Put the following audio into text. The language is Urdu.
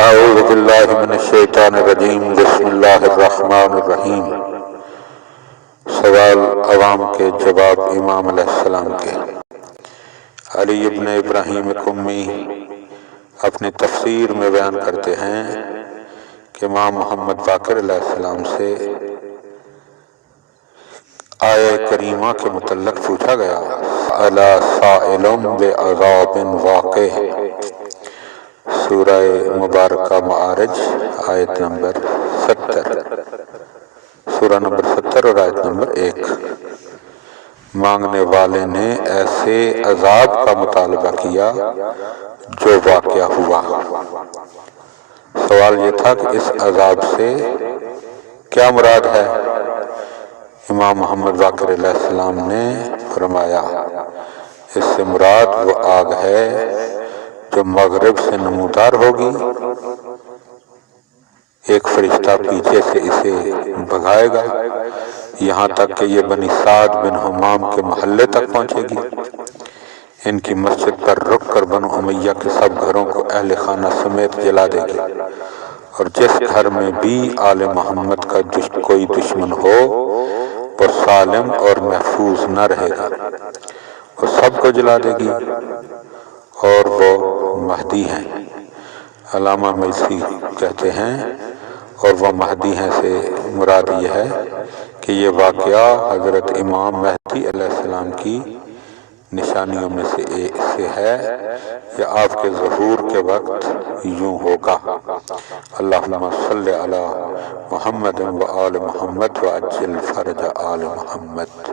اعوذ باللہ من الشیطان الرجیم بسم اللہ الرحمن الرحیم۔ سوال عوام کے جواب امام علیہ السلام کے۔ علی ابن ابراہیم قمی اپنی تفسیر میں بیان کرتے ہیں کہ امام محمد باقر علیہ السلام سے آیہ کریمہ کے متعلق پوچھا گیا، الا سائل بعذاب واقع، سورہ مبارکہ معارج آیت نمبر 70، سورہ نمبر 70 اور آیت نمبر 1۔ مانگنے والے نے ایسے عذاب کا مطالبہ کیا جو واقعہ ہوا۔ سوال یہ تھا کہ اس عذاب سے کیا مراد ہے؟ امام محمد باقر علیہ السلام نے فرمایا، اس سے مراد وہ آگ ہے جو مغرب سے نمودار ہوگی، ایک فرشتہ پیچھے سے اسے بھگائے گا یہاں تک کہ یہ بنی سعد بن حمام کے محلے تک پہنچے گی۔ ان کی مسجد پر رک کر بنو امیہ کے سب گھروں کو اہل خانہ سمیت جلا دے گی، اور جس گھر میں بھی آل محمد کا کوئی دشمن ہو وہ سالم اور محفوظ نہ رہے گا، وہ سب کو جلا دے گی، اور وہ مہدی ہیں۔ علامہ میسی کہتے ہیں اور وہ مہدی ہیں سے مراد یہ ہے کہ یہ واقعہ حضرت امام مہدی علیہ السلام کی نشانیوں میں سے ہے، یا آپ کے ظہور کے وقت یوں ہوگا۔ اللہم صلی علی محمد و آل محمد وعجل فرج آل محمد۔